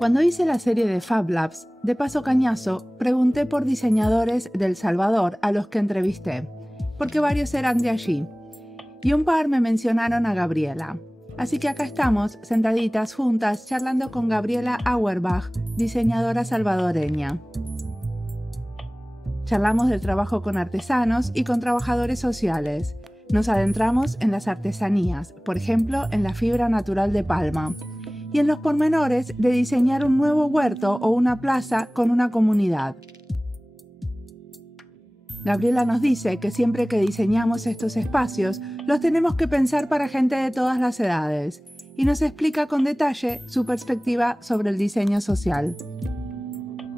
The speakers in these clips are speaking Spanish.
Cuando hice la serie de Fab Labs, de Paso Cañazo, pregunté por diseñadores de El Salvador a los que entrevisté, porque varios eran de allí, y un par me mencionaron a Gabriela. Así que acá estamos, sentaditas juntas, charlando con Gabriela Auerbach, diseñadora salvadoreña. Charlamos del trabajo con artesanos y con trabajadores sociales. Nos adentramos en las artesanías, por ejemplo, en la fibra natural de palma, y en los pormenores de diseñar un nuevo huerto o una plaza con una comunidad. Gabriela nos dice que siempre que diseñamos estos espacios, los tenemos que pensar para gente de todas las edades, y nos explica con detalle su perspectiva sobre el diseño social.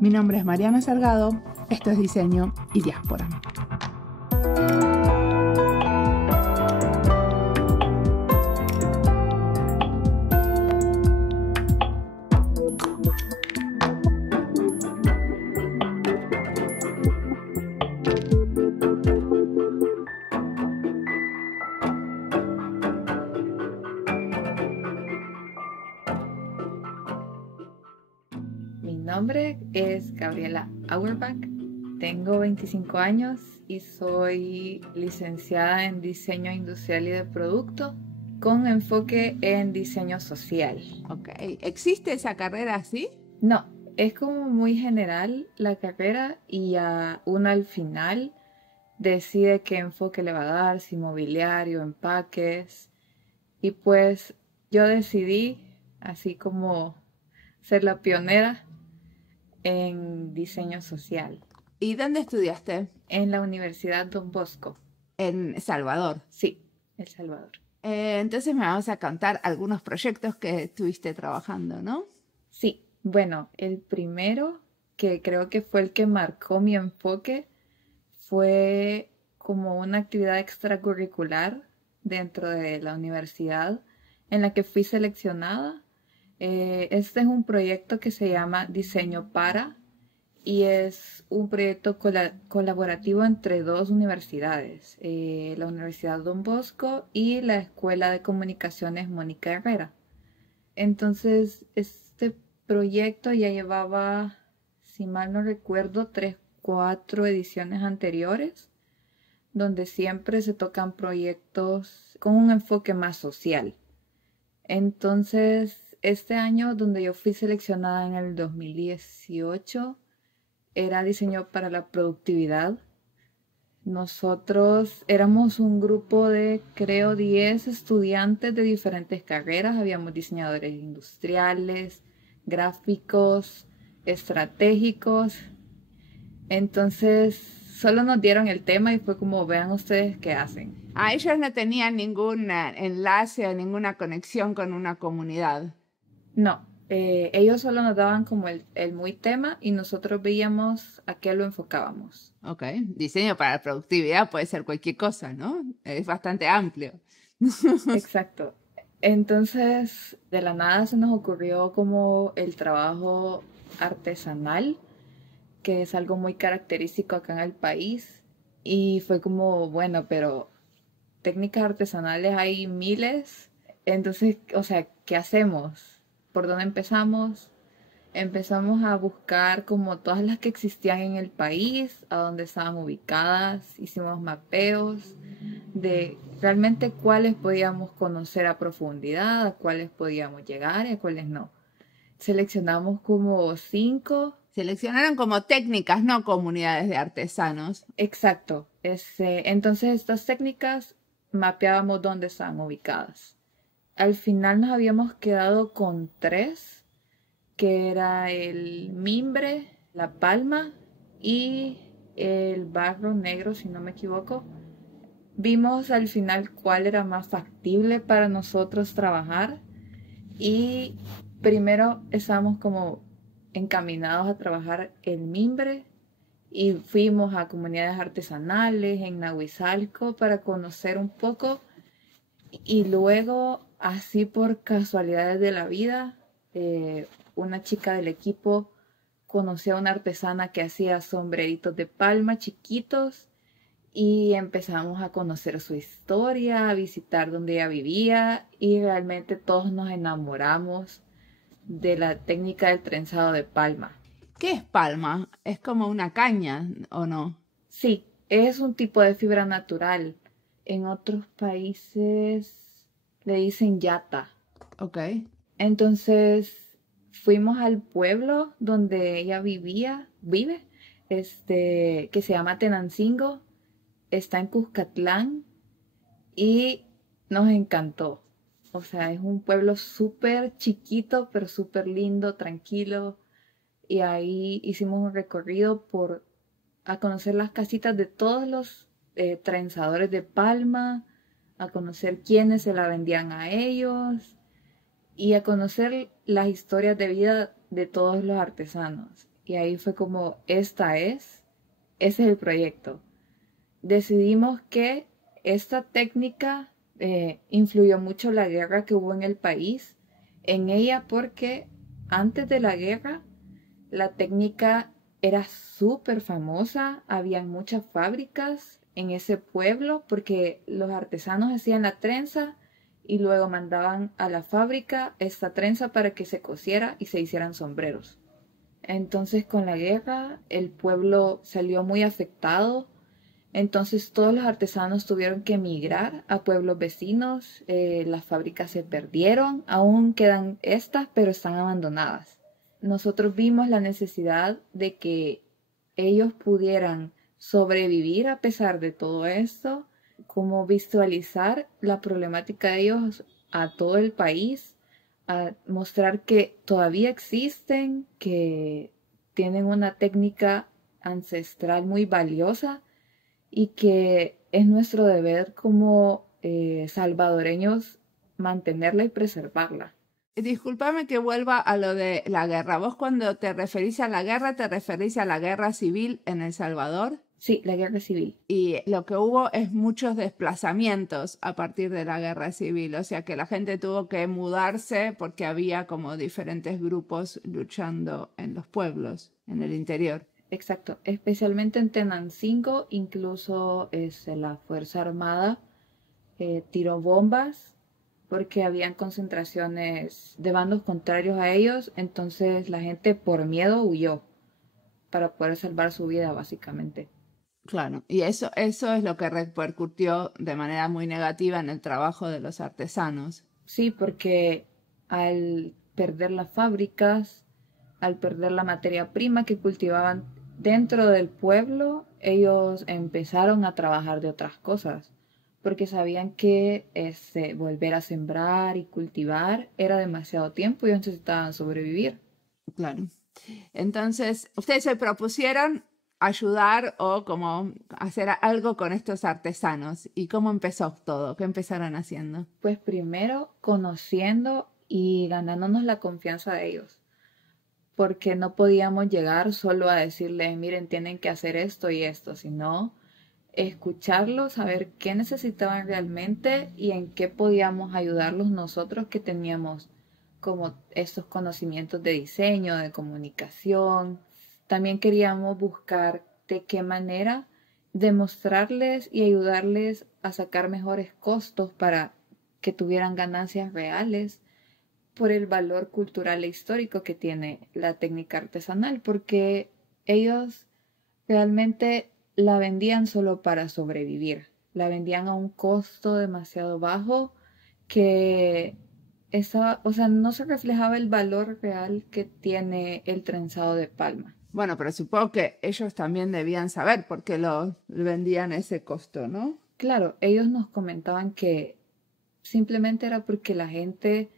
Mi nombre es Mariana Salgado, esto es Diseño y Diáspora. Mi nombre es Gabriela Auerbach, tengo 25 años y soy licenciada en Diseño Industrial y de Producto con enfoque en diseño social. Ok, ¿existe esa carrera así? No, es como muy general la carrera y uno al final decide qué enfoque le va a dar, si mobiliario, empaques. Y pues yo decidí, así como ser la pionera en diseño social. ¿Y dónde estudiaste? En la Universidad Don Bosco. En Salvador. Sí, El Salvador. Entonces me vas a contar algunos proyectos que estuviste trabajando, ¿no? Sí, bueno, el primero, que creo que fue el que marcó mi enfoque, fue como una actividad extracurricular dentro de la universidad en la que fui seleccionada. Este es un proyecto que se llama Diseño Para y es un proyecto colaborativo entre dos universidades, la Universidad Don Bosco y la Escuela de Comunicaciones Mónica Herrera. Entonces, este proyecto ya llevaba, si mal no recuerdo, 4 ediciones anteriores, donde siempre se tocan proyectos con un enfoque más social. Entonces, este año, donde yo fui seleccionada en el 2018, era diseño para la productividad. Nosotros éramos un grupo de, creo, 10 estudiantes de diferentes carreras. Habíamos diseñadores industriales, gráficos, estratégicos. Entonces, solo nos dieron el tema y fue como, vean ustedes qué hacen. Ellos no tenían ningún enlace o ninguna conexión con una comunidad. No, ellos solo nos daban como el muy tema y nosotros veíamos a qué lo enfocábamos. Ok, diseño para la productividad puede ser cualquier cosa, ¿no? Es bastante amplio. Exacto. Entonces, de la nada se nos ocurrió como el trabajo artesanal, que es algo muy característico acá en el país. Y fue como, bueno, pero técnicas artesanales hay miles. Entonces, o sea, ¿qué hacemos? ¿Por dónde empezamos? Empezamos a buscar como todas las que existían en el país, a dónde estaban ubicadas, hicimos mapeos de realmente cuáles podíamos conocer a profundidad, a cuáles podíamos llegar y a cuáles no. Seleccionamos como 5. Seleccionaron como técnicas, no comunidades de artesanos. Exacto. Entonces estas técnicas mapeábamos dónde estaban ubicadas. Al final nos habíamos quedado con 3, que era el mimbre, la palma y el barro negro, si no me equivoco. Vimos al final cuál era más factible para nosotros trabajar y primero estábamos como encaminados a trabajar el mimbre y fuimos a comunidades artesanales en Nahuizalco para conocer un poco y luego, así por casualidades de la vida, una chica del equipo conoció a una artesana que hacía sombreritos de palma chiquitos y empezamos a conocer su historia, a visitar donde ella vivía y realmente todos nos enamoramos de la técnica del trenzado de palma. ¿Qué es palma? ¿Es como una caña o no? Sí, es un tipo de fibra natural. En otros países le dicen yata. Ok. Entonces fuimos al pueblo donde ella vive, que se llama Tenancingo, está en Cuscatlán y nos encantó. O sea, es un pueblo súper chiquito, pero súper lindo, tranquilo. Y ahí hicimos un recorrido a conocer las casitas de todos los trenzadores de palma, a conocer quiénes se la vendían a ellos y a conocer las historias de vida de todos los artesanos. Y ahí fue como, ese es el proyecto. Decidimos que esta técnica influyó mucho la guerra que hubo en el país, en ella porque antes de la guerra la técnica era súper famosa, habían muchas fábricas en ese pueblo porque los artesanos hacían la trenza y luego mandaban a la fábrica esta trenza para que se cosiera y se hicieran sombreros. Entonces con la guerra el pueblo salió muy afectado, entonces todos los artesanos tuvieron que emigrar a pueblos vecinos, las fábricas se perdieron, aún quedan estas, pero están abandonadas. Nosotros vimos la necesidad de que ellos pudieran sobrevivir a pesar de todo esto, como visualizar la problemática de ellos a todo el país, a mostrar que todavía existen, que tienen una técnica ancestral muy valiosa y que es nuestro deber como salvadoreños mantenerla y preservarla. Discúlpame que vuelva a lo de la guerra. ¿Vos cuando te referís a la guerra, te referís a la guerra civil en El Salvador? Sí, la guerra civil. Y lo que hubo es muchos desplazamientos a partir de la guerra civil, o sea que la gente tuvo que mudarse porque había como diferentes grupos luchando en los pueblos, en el interior. Exacto, especialmente en Tenancingo, incluso la Fuerza Armada tiró bombas porque habían concentraciones de bandos contrarios a ellos, entonces la gente por miedo huyó para poder salvar su vida básicamente. Claro, y eso es lo que repercutió de manera muy negativa en el trabajo de los artesanos. Sí, porque al perder las fábricas, al perder la materia prima que cultivaban dentro del pueblo, ellos empezaron a trabajar de otras cosas, porque sabían que volver a sembrar y cultivar era demasiado tiempo y ellos necesitaban sobrevivir. Claro. Entonces, ustedes se propusieron ayudar o como hacer algo con estos artesanos. ¿Y cómo empezó todo? ¿Qué empezaron haciendo? Pues primero conociendo y ganándonos la confianza de ellos, porque no podíamos llegar solo a decirles, miren, tienen que hacer esto y esto, sino escucharlos, saber qué necesitaban realmente y en qué podíamos ayudarlos nosotros que teníamos como estos conocimientos de diseño, de comunicación. También queríamos buscar de qué manera demostrarles y ayudarles a sacar mejores costos para que tuvieran ganancias reales por el valor cultural e histórico que tiene la técnica artesanal, porque ellos realmente la vendían solo para sobrevivir, la vendían a un costo demasiado bajo que o sea, no se reflejaba el valor real que tiene el trenzado de palma. Bueno, pero supongo que ellos también debían saber por qué lo vendían a ese costo, ¿no? Claro, ellos nos comentaban que simplemente era porque la gente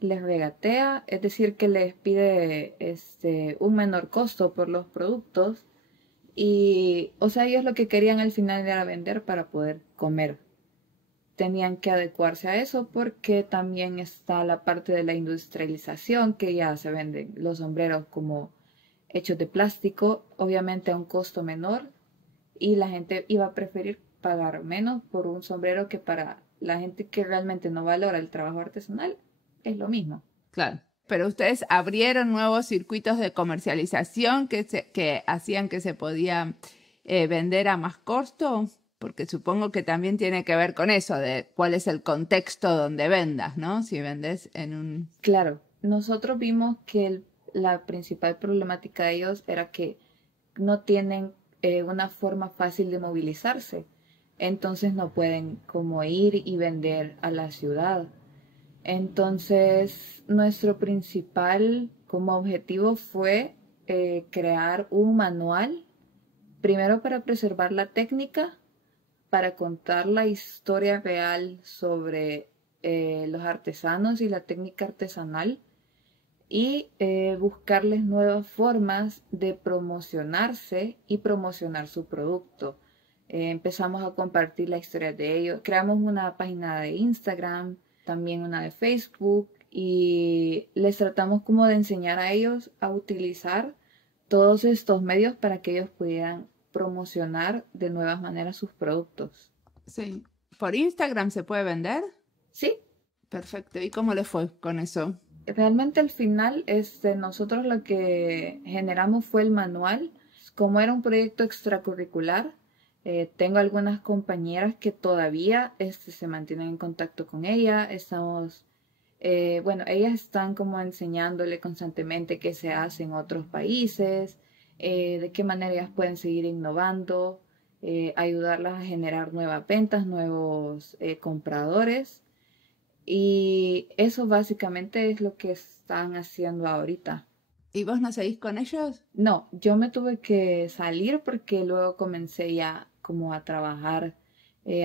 les regatea, es decir, que les pide un menor costo por los productos y, o sea, ellos lo que querían al final era vender para poder comer. Tenían que adecuarse a eso porque también está la parte de la industrialización que ya se venden los sombreros como hechos de plástico, obviamente a un costo menor y la gente iba a preferir pagar menos por un sombrero que para la gente que realmente no valora el trabajo artesanal es lo mismo. Claro. Pero ustedes abrieron nuevos circuitos de comercialización que hacían que se podía vender a más costo, porque supongo que también tiene que ver con eso, de cuál es el contexto donde vendas, ¿no? Si vendes en un... Claro, nosotros vimos que la principal problemática de ellos era que no tienen una forma fácil de movilizarse. Entonces no pueden como ir y vender a la ciudad. Entonces nuestro principal como objetivo fue crear un manual, primero para preservar la técnica, para contar la historia real sobre los artesanos y la técnica artesanal y buscarles nuevas formas de promocionarse y promocionar su producto. Empezamos a compartir la historia de ellos. Creamos una página de Instagram, también una de Facebook y les tratamos como de enseñar a ellos a utilizar todos estos medios para que ellos pudieran promocionar de nuevas maneras sus productos. Sí. ¿Por Instagram se puede vender? Sí. Perfecto. ¿Y cómo le fue con eso? Realmente al final nosotros lo que generamos fue el manual. Como era un proyecto extracurricular, tengo algunas compañeras que todavía se mantienen en contacto con ella. Ellas están como enseñándole constantemente qué se hace en otros países, de qué manera ellas pueden seguir innovando, ayudarlas a generar nuevas ventas, nuevos compradores. Y eso básicamente es lo que están haciendo ahorita. ¿Y vos no seguís con ellos? No, yo me tuve que salir porque luego comencé ya como a trabajar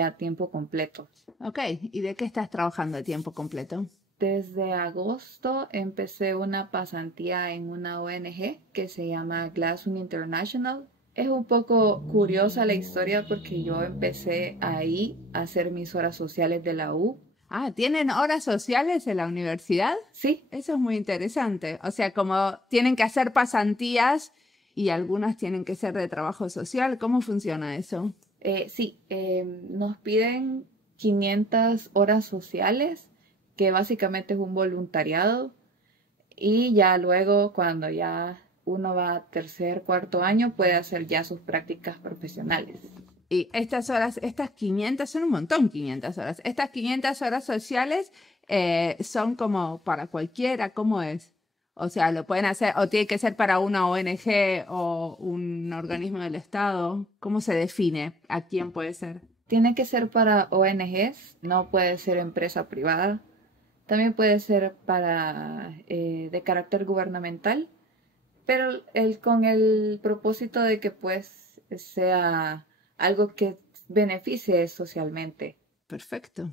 a tiempo completo. Ok, ¿y de qué estás trabajando a tiempo completo? Desde agosto empecé una pasantía en una ONG que se llama Glasswing International. Es un poco curiosa la historia porque yo empecé ahí a hacer mis horas sociales de la U. Ah, ¿tienen horas sociales en la universidad? Sí. Eso es muy interesante. O sea, como tienen que hacer pasantías y algunas tienen que ser de trabajo social. ¿Cómo funciona eso? Sí, nos piden 500 horas sociales, que básicamente es un voluntariado. Y ya luego, cuando ya uno va a tercer, cuarto año, puede hacer ya sus prácticas profesionales. Y estas horas, estas 500, son un montón 500 horas. Estas 500 horas sociales son como para cualquiera, ¿cómo es? O sea, lo pueden hacer, o tiene que ser para una ONG o un organismo del Estado. ¿Cómo se define a quién puede ser? Tiene que ser para ONGs, no puede ser empresa privada. También puede ser para de carácter gubernamental, pero con el propósito de que pues sea algo que beneficie socialmente. Perfecto.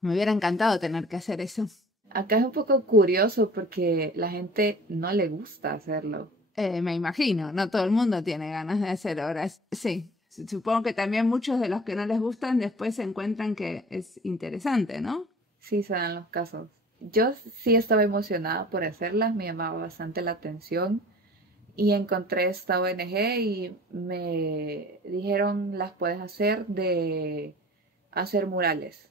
Me hubiera encantado tener que hacer eso. Acá es un poco curioso porque la gente no le gusta hacerlo. Me imagino, no todo el mundo tiene ganas de hacer horas. Sí, supongo que también muchos de los que no les gustan después se encuentran que es interesante, ¿no? Sí, se dan los casos. Yo sí estaba emocionada por hacerlas, me llamaba bastante la atención y encontré esta ONG y me dijeron las puedes hacer de hacer murales,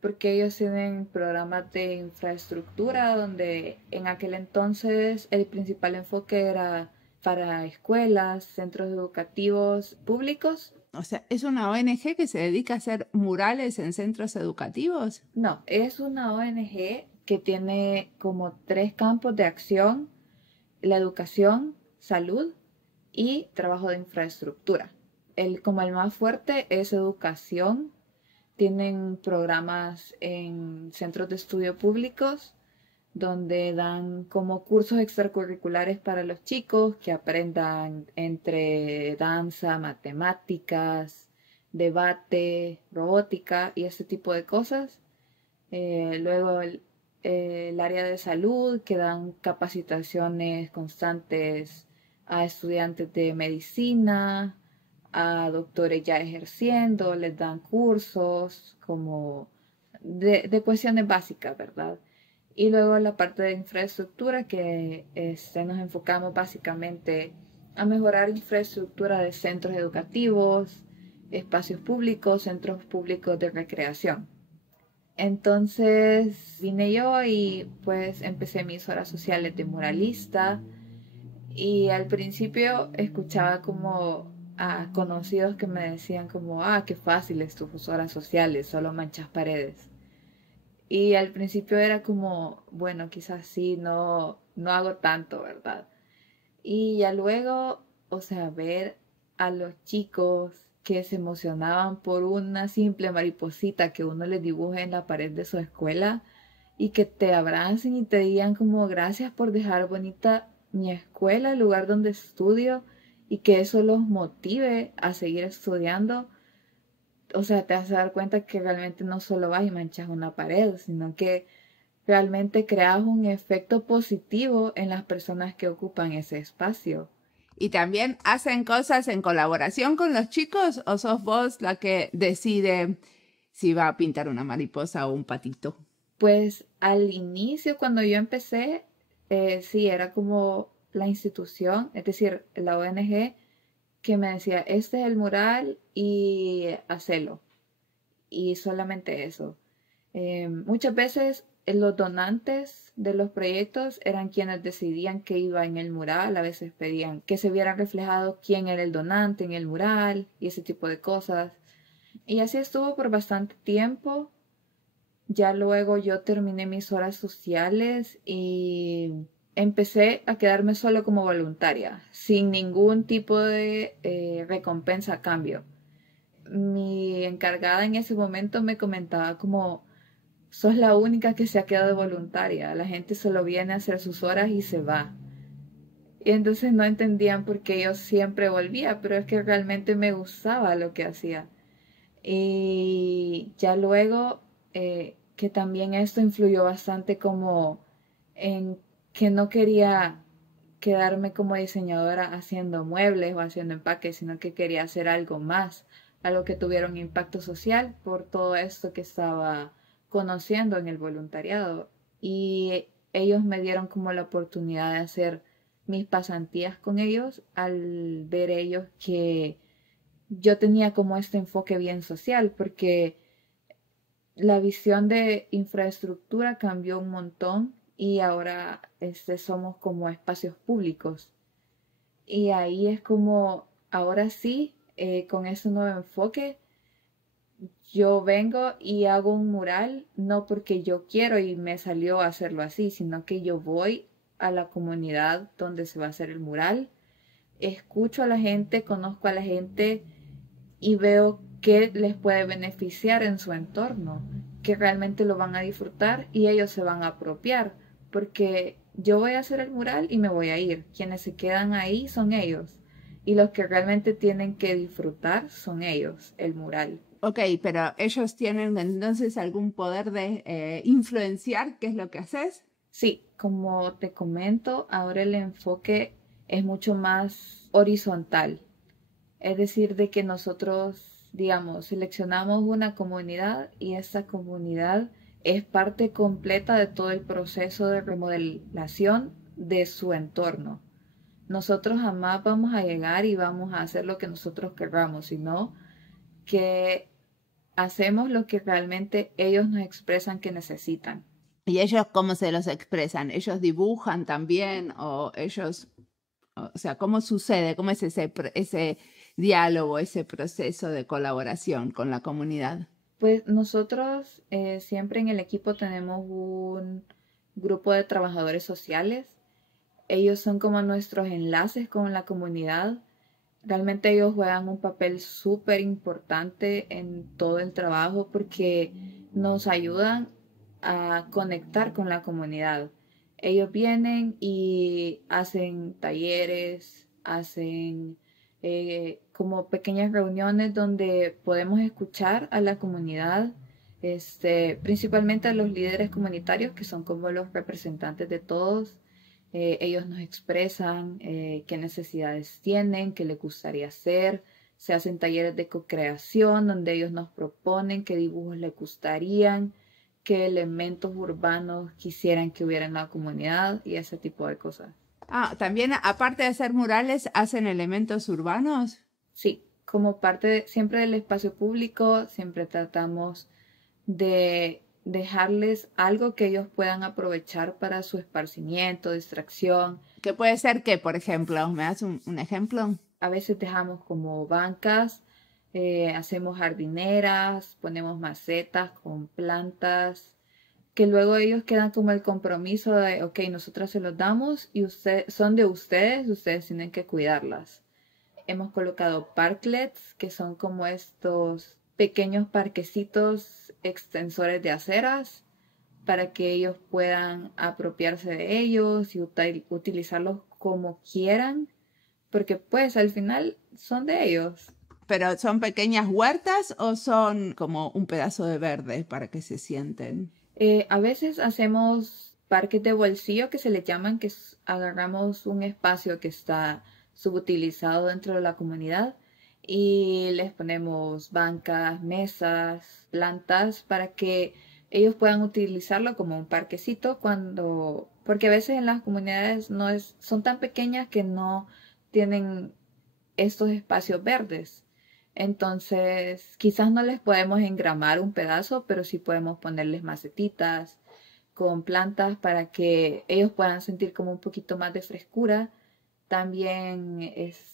porque ellos tienen programas de infraestructura donde en aquel entonces el principal enfoque era para escuelas, centros educativos públicos. O sea, ¿es una ONG que se dedica a hacer murales en centros educativos? No, es una ONG que tiene como 3 campos de acción: la educación, salud y trabajo de infraestructura. Como el más fuerte es educación. Tienen programas en centros de estudio públicos donde dan como cursos extracurriculares para los chicos que aprendan entre danza, matemáticas, debate, robótica y ese tipo de cosas. Luego el área de salud, que dan capacitaciones constantes a estudiantes de medicina, a doctores ya ejerciendo, les dan cursos como de cuestiones básicas, ¿verdad? Y luego la parte de infraestructura, que nos enfocamos básicamente a mejorar infraestructura de centros educativos, espacios públicos, centros públicos de recreación. Entonces vine yo y pues empecé mis horas sociales de muralista y al principio escuchaba como a conocidos que me decían como, qué fácil es tus horas sociales, solo manchas paredes. Y al principio era como, bueno, quizás sí, no hago tanto, ¿verdad? Y ya luego, o sea, ver a los chicos que se emocionaban por una simple mariposita que uno les dibuje en la pared de su escuela y que te abracen y te digan como gracias por dejar bonita mi escuela, el lugar donde estudio, y que eso los motive a seguir estudiando. O sea, te vas a dar cuenta que realmente no solo vas y manchas una pared, sino que realmente creas un efecto positivo en las personas que ocupan ese espacio. ¿Y también hacen cosas en colaboración con los chicos o sos vos la que decide si va a pintar una mariposa o un patito? Pues al inicio, cuando yo empecé, sí, era como la institución, es decir, la ONG, que me decía, este es el mural y hacelo. Y solamente eso. Muchas veces los donantes de los proyectos eran quienes decidían qué iba en el mural, a veces pedían que se viera reflejado quién era el donante en el mural y ese tipo de cosas. Y así estuvo por bastante tiempo. Ya luego yo terminé mis horas sociales y empecé a quedarme solo como voluntaria, sin ningún tipo de recompensa a cambio. Mi encargada en ese momento me comentaba como, sos la única que se ha quedado de voluntaria, la gente solo viene a hacer sus horas y se va. Y entonces no entendían por qué yo siempre volvía, pero es que realmente me gustaba lo que hacía. Y ya luego, que también esto influyó bastante como en que no quería quedarme como diseñadora haciendo muebles o haciendo empaques, sino que quería hacer algo más, algo que tuviera un impacto social por todo esto que estaba conociendo en el voluntariado. Y ellos me dieron como la oportunidad de hacer mis pasantías con ellos al ver ellos que yo tenía como este enfoque bien social, porque la visión de infraestructura cambió un montón y ahora somos como espacios públicos. Y ahí es como, ahora sí, con ese nuevo enfoque, yo vengo y hago un mural, no porque yo quiero y me salió a hacerlo así, sino que yo voy a la comunidad donde se va a hacer el mural, escucho a la gente, conozco a la gente y veo qué les puede beneficiar en su entorno, que realmente lo van a disfrutar y ellos se van a apropiar, porque yo voy a hacer el mural y me voy a ir. Quienes se quedan ahí son ellos y los que realmente tienen que disfrutar son ellos, el mural. Ok, pero ellos tienen entonces algún poder de influenciar qué es lo que haces. Sí, como te comento, ahora el enfoque es mucho más horizontal. Es decir, de que nosotros, digamos, seleccionamos una comunidad y esa comunidad es parte completa de todo el proceso de remodelación de su entorno. Nosotros jamás vamos a llegar y vamos a hacer lo que nosotros querramos, sino que hacemos lo que realmente ellos nos expresan que necesitan. ¿Y ellos cómo se los expresan? ¿Ellos dibujan también o ellos, o sea, cómo sucede? ¿Cómo es ese diálogo, ese proceso de colaboración con la comunidad? Pues nosotros siempre en el equipo tenemos un grupo de trabajadores sociales. Ellos son como nuestros enlaces con la comunidad. Realmente ellos juegan un papel súper importante en todo el trabajo porque nos ayudan a conectar con la comunidad. Ellos vienen y hacen talleres, hacen como pequeñas reuniones donde podemos escuchar a la comunidad, principalmente a los líderes comunitarios que son como los representantes de todos. Ellos nos expresan qué necesidades tienen, qué les gustaría hacer. Se hacen talleres de co-creación donde ellos nos proponen qué dibujos les gustarían, qué elementos urbanos quisieran que hubiera en la comunidad y ese tipo de cosas. Ah, también aparte de hacer murales, ¿hacen elementos urbanos? Sí, como parte siempre del espacio público, siempre tratamos de dejarles algo que ellos puedan aprovechar para su esparcimiento, distracción. Que puede ser que, por ejemplo, ¿me das un ejemplo? A veces dejamos como bancas, hacemos jardineras, ponemos macetas con plantas, que luego ellos quedan como el compromiso de, ok, nosotras se los damos y son de ustedes tienen que cuidarlas. Hemos colocado parklets, que son como estos pequeños parquecitos extensores de aceras para que ellos puedan apropiarse de ellos y utilizarlos como quieran, porque pues al final son de ellos. ¿Pero son pequeñas huertas o son como un pedazo de verde para que se sienten? A veces hacemos parques de bolsillo que se le llaman, que agarramos un espacio que está subutilizado dentro de la comunidad y les ponemos bancas, mesas, plantas para que ellos puedan utilizarlo como un parquecito porque a veces en las comunidades son tan pequeñas que no tienen estos espacios verdes. Entonces, quizás no les podemos engramar un pedazo, pero sí podemos ponerles macetitas con plantas para que ellos puedan sentir como un poquito más de frescura. También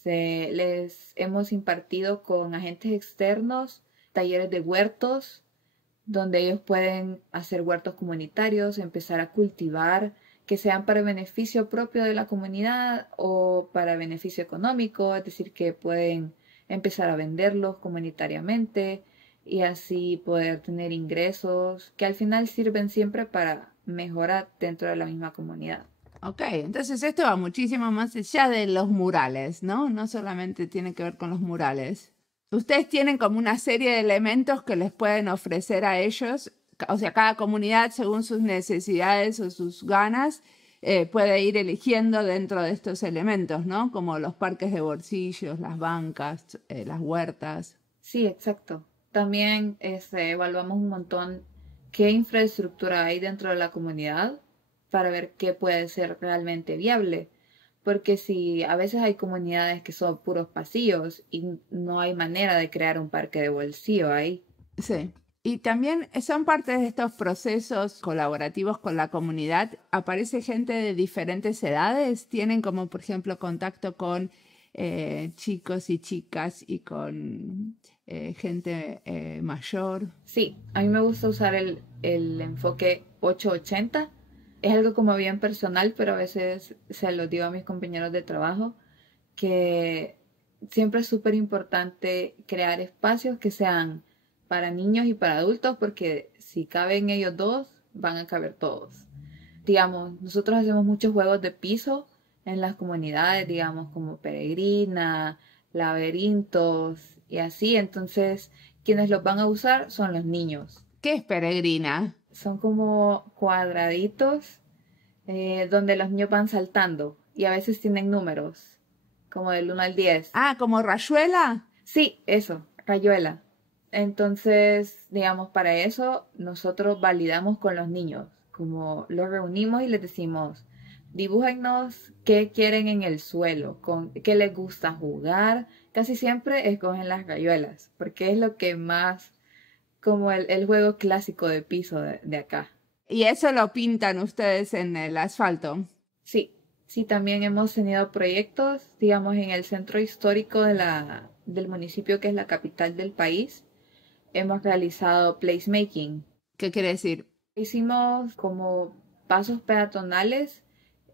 les hemos impartido con agentes externos talleres de huertos, donde ellos pueden hacer huertos comunitarios, empezar a cultivar, que sean para beneficio propio de la comunidad o para beneficio económico, es decir, que pueden empezar a venderlos comunitariamente y así poder tener ingresos que al final sirven siempre para mejorar dentro de la misma comunidad. Ok, entonces esto va muchísimo más allá de los murales, ¿no? No solamente tiene que ver con los murales. Ustedes tienen como una serie de elementos que les pueden ofrecer a ellos, o sea, cada comunidad según sus necesidades o sus ganas puede ir eligiendo dentro de estos elementos, ¿no? Como los parques de bolsillos, las bancas, las huertas. Sí, exacto. También evaluamos un montón qué infraestructura hay dentro de la comunidad para ver qué puede ser realmente viable. Porque si a veces hay comunidades que son puros pasillos y no hay manera de crear un parque de bolsillo ahí. Sí. Y también son parte de estos procesos colaborativos con la comunidad. Aparece gente de diferentes edades. Tienen como, por ejemplo, contacto con chicos y chicas y con gente mayor. Sí, a mí me gusta usar el enfoque 880. Es algo como bien personal, pero a veces se lo digo a mis compañeros de trabajo, que siempre es súper importante crear espacios que sean para niños y para adultos, porque si caben ellos dos, van a caber todos. Digamos, nosotros hacemos muchos juegos de piso en las comunidades, digamos, como peregrina, laberintos y así. Entonces, quienes los van a usar son los niños. ¿Qué es peregrina? Son como cuadraditos donde los niños van saltando y a veces tienen números, como del 1 al 10. Ah, ¿como rayuela? Sí, eso, rayuela. Entonces, digamos, para eso nosotros validamos con los niños, como los reunimos y les decimos, dibújennos qué quieren en el suelo, con qué les gusta jugar. Casi siempre escogen las rayuelas, porque es lo que más, como el juego clásico de piso de acá. ¿Y eso lo pintan ustedes en el asfalto? Sí, sí, también hemos tenido proyectos, digamos, en el centro histórico del municipio que es la capital del país. Hemos realizado placemaking. ¿Qué quiere decir? Hicimos como pasos peatonales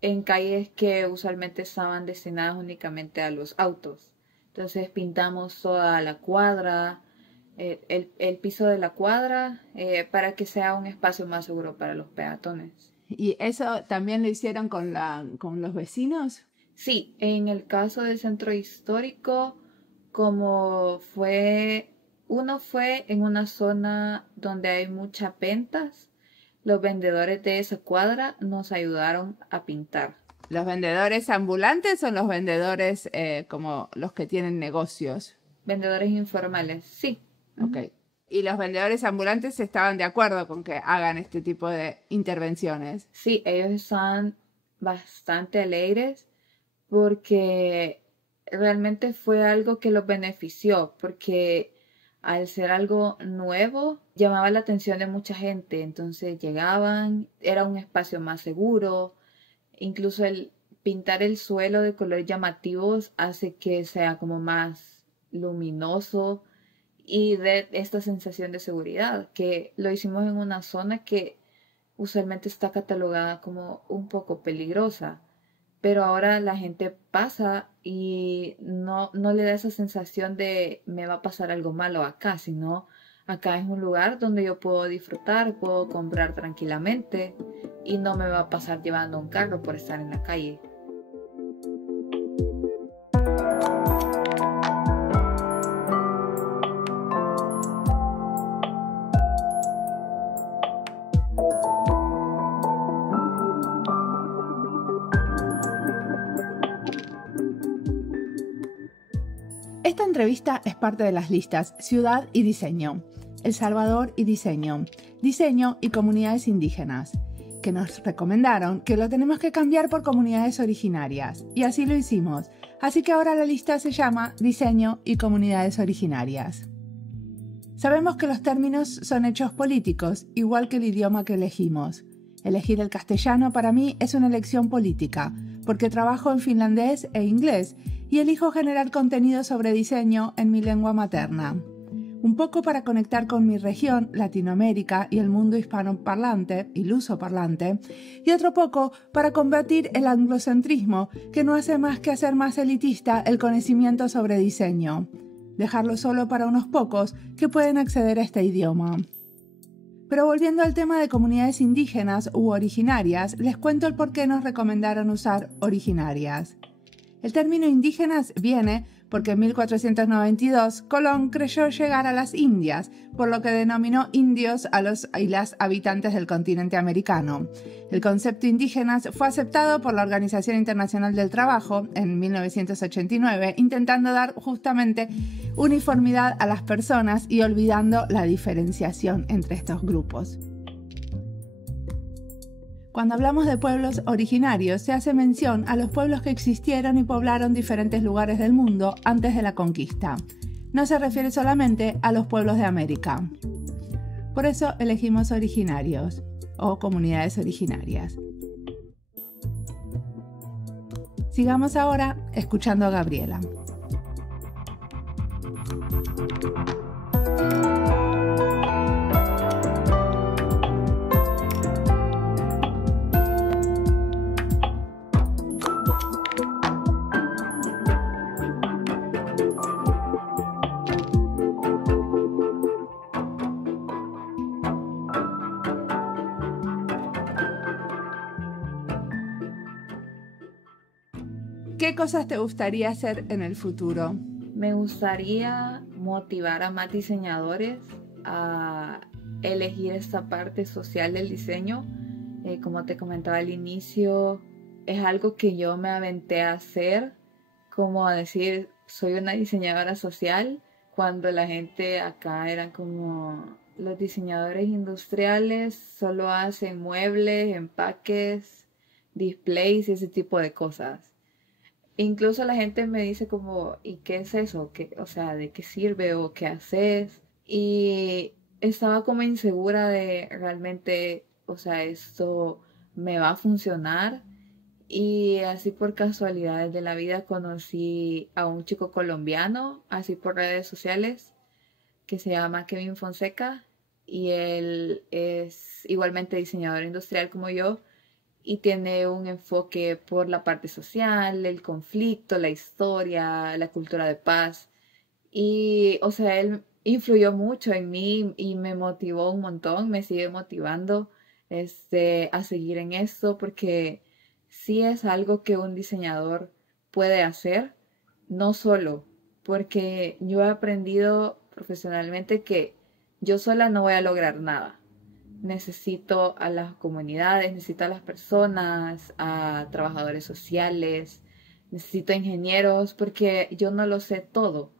en calles que usualmente estaban destinadas únicamente a los autos. Entonces pintamos toda la cuadra, el piso de la cuadra, para que sea un espacio más seguro para los peatones. ¿Y eso también lo hicieron con los vecinos? Sí, en el caso del centro histórico, como uno fue en una zona donde hay muchas ventas, los vendedores de esa cuadra nos ayudaron a pintar. ¿Los vendedores ambulantes o los vendedores como los que tienen negocios? Vendedores informales, sí. Ok. ¿Y los vendedores ambulantes estaban de acuerdo con que hagan este tipo de intervenciones? Sí, ellos están bastante alegres porque realmente fue algo que los benefició, porque al ser algo nuevo llamaba la atención de mucha gente, entonces llegaban, era un espacio más seguro, incluso el pintar el suelo de colores llamativos hace que sea como más luminoso y de esta sensación de seguridad, que lo hicimos en una zona que usualmente está catalogada como un poco peligrosa, pero ahora la gente pasa y no le da esa sensación de me va a pasar algo malo acá, sino acá es un lugar donde yo puedo disfrutar, puedo comprar tranquilamente y no me va a pasar llevando un carro por estar en la calle. Esta entrevista es parte de las listas Ciudad y Diseño, El Salvador y Diseño, Diseño y Comunidades Indígenas, que nos recomendaron que lo tenemos que cambiar por comunidades originarias, y así lo hicimos. Así que ahora la lista se llama Diseño y Comunidades Originarias. Sabemos que los términos son hechos políticos, igual que el idioma que elegimos. Elegir el castellano para mí es una elección política, porque trabajo en finlandés e inglés y elijo generar contenido sobre diseño en mi lengua materna. Un poco para conectar con mi región, Latinoamérica y el mundo hispanoparlante y lusoparlante, y otro poco para combatir el anglocentrismo, que no hace más que hacer más elitista el conocimiento sobre diseño. Dejarlo solo para unos pocos que pueden acceder a este idioma. Pero volviendo al tema de comunidades indígenas u originarias, les cuento el por qué nos recomendaron usar originarias. El término indígenas viene porque en 1492 Colón creyó llegar a las Indias, por lo que denominó indios a los y las habitantes del continente americano. El concepto indígenas fue aceptado por la Organización Internacional del Trabajo en 1989, intentando dar justamente uniformidad a las personas y olvidando la diferenciación entre estos grupos. Cuando hablamos de pueblos originarios, se hace mención a los pueblos que existieron y poblaron diferentes lugares del mundo antes de la conquista. No se refiere solamente a los pueblos de América. Por eso elegimos originarios o comunidades originarias. Sigamos ahora escuchando a Gabriela. ¿Qué cosas te gustaría hacer en el futuro? Me gustaría motivar a más diseñadores a elegir esta parte social del diseño. Como te comentaba al inicio, es algo que yo me aventé a hacer, como a decir, soy una diseñadora social, cuando la gente acá eran como los diseñadores industriales, solo hacen muebles, empaques, displays y ese tipo de cosas. Incluso la gente me dice como, ¿y qué es eso? O sea, ¿de qué sirve o qué haces? Y estaba como insegura de realmente, o sea, esto me va a funcionar. Y así por casualidades de la vida conocí a un chico colombiano, así por redes sociales, que se llama Kevin Fonseca. Y él es igualmente diseñador industrial como yo y tiene un enfoque por la parte social, el conflicto, la historia, la cultura de paz. Y, o sea, él influyó mucho en mí y me motivó un montón, me sigue motivando a seguir en esto porque sí es algo que un diseñador puede hacer, no solo, porque yo he aprendido profesionalmente que yo sola no voy a lograr nada. Necesito a las comunidades, necesito a las personas, a trabajadores sociales, necesito ingenieros porque yo no lo sé todo.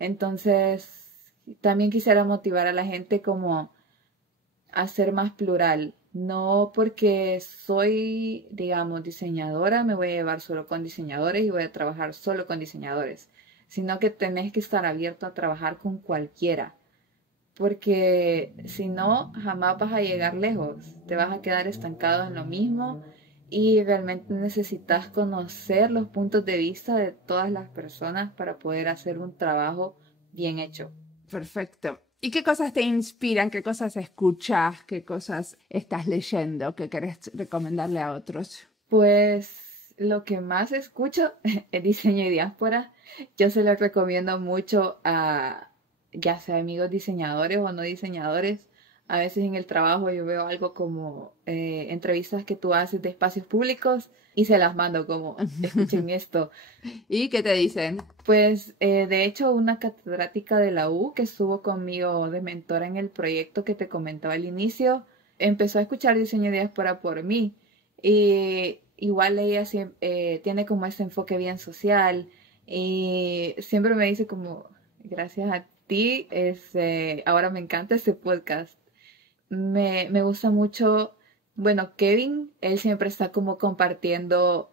Entonces, también quisiera motivar a la gente como a ser más plural. No porque soy, digamos, diseñadora, me voy a llevar solo con diseñadores y voy a trabajar solo con diseñadores, sino que tenés que estar abierto a trabajar con cualquiera porque si no, jamás vas a llegar lejos, te vas a quedar estancado en lo mismo y realmente necesitas conocer los puntos de vista de todas las personas para poder hacer un trabajo bien hecho. Perfecto. ¿Y qué cosas te inspiran? ¿Qué cosas escuchas? ¿Qué cosas estás leyendo que querés recomendarle a otros? Pues lo que más escucho es diseño y diáspora. Yo se lo recomiendo mucho a ya sea amigos diseñadores o no diseñadores. A veces en el trabajo yo veo algo como entrevistas que tú haces de espacios públicos y se las mando como, escuchen esto. ¿Y qué te dicen? Pues de hecho una catedrática de la U que estuvo conmigo de mentora en el proyecto que te comentaba al inicio, empezó a escuchar diseño y diáspora por mí. Y igual ella tiene como ese enfoque bien social y siempre me dice como, gracias a ti, ahora me encanta este podcast. Me gusta mucho, bueno, Kevin, él siempre está como compartiendo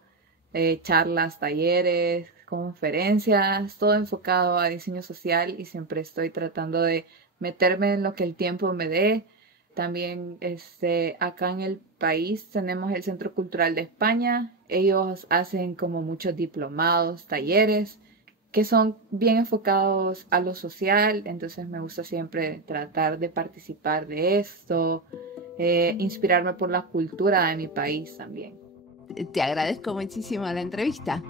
charlas, talleres, conferencias, todo enfocado a diseño social y siempre estoy tratando de meterme en lo que el tiempo me dé. También acá en el país tenemos el Centro Cultural de España. Ellos hacen como muchos diplomados, talleres que son bien enfocados a lo social, entonces me gusta siempre tratar de participar de esto, inspirarme por la cultura de mi país también. Te agradezco muchísimo la entrevista.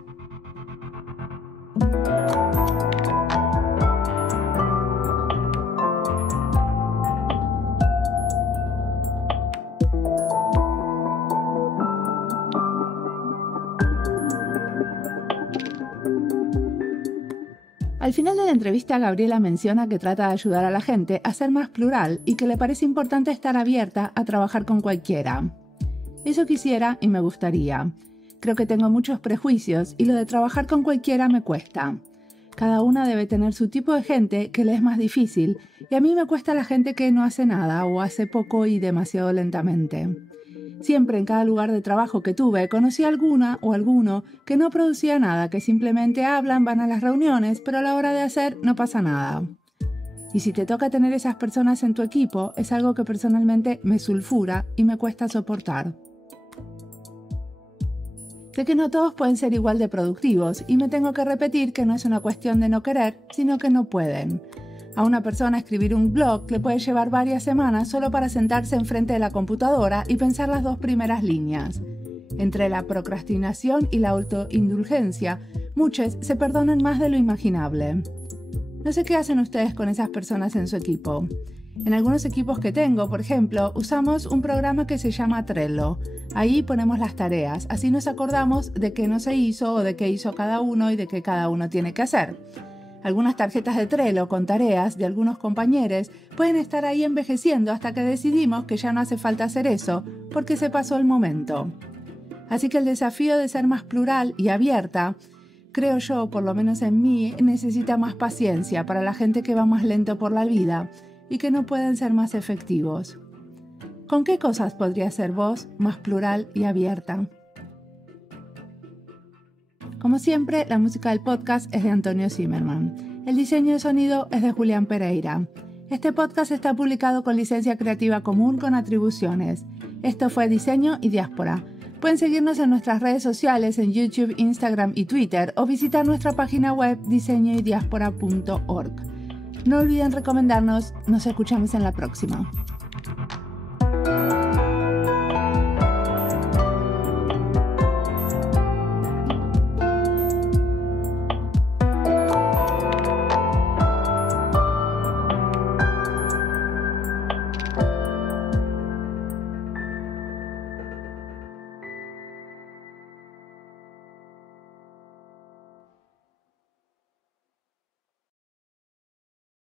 Al final de la entrevista, Gabriela menciona que trata de ayudar a la gente a ser más plural y que le parece importante estar abierta a trabajar con cualquiera. Eso quisiera y me gustaría. Creo que tengo muchos prejuicios y lo de trabajar con cualquiera me cuesta. Cada una debe tener su tipo de gente que le es más difícil y a mí me cuesta la gente que no hace nada o hace poco y demasiado lentamente. Siempre en cada lugar de trabajo que tuve conocí a alguna o alguno que no producía nada, que simplemente hablan, van a las reuniones, pero a la hora de hacer no pasa nada. Y si te toca tener esas personas en tu equipo, es algo que personalmente me sulfura y me cuesta soportar. Sé que no todos pueden ser igual de productivos y me tengo que repetir que no es una cuestión de no querer, sino que no pueden. A una persona escribir un blog le puede llevar varias semanas solo para sentarse enfrente de la computadora y pensar las 2 primeras líneas. Entre la procrastinación y la autoindulgencia, muchos se perdonan más de lo imaginable. No sé qué hacen ustedes con esas personas en su equipo. En algunos equipos que tengo, por ejemplo, usamos un programa que se llama Trello. Ahí ponemos las tareas, así nos acordamos de qué no se hizo o de qué hizo cada uno y de qué cada uno tiene que hacer. Algunas tarjetas de Trello con tareas de algunos compañeros pueden estar ahí envejeciendo hasta que decidimos que ya no hace falta hacer eso porque se pasó el momento. Así que el desafío de ser más plural y abierta, creo yo, por lo menos en mí, necesita más paciencia para la gente que va más lento por la vida y que no pueden ser más efectivos. ¿Con qué cosas podría ser vos más plural y abierta? Como siempre, la música del podcast es de Antonio Zimmerman. El diseño de sonido es de Julián Pereira. Este podcast está publicado con licencia creativa común con atribuciones. Esto fue Diseño y Diáspora. Pueden seguirnos en nuestras redes sociales en YouTube, Instagram y Twitter o visitar nuestra página web diseñoydiaspora.org. No olviden recomendarnos. Nos escuchamos en la próxima.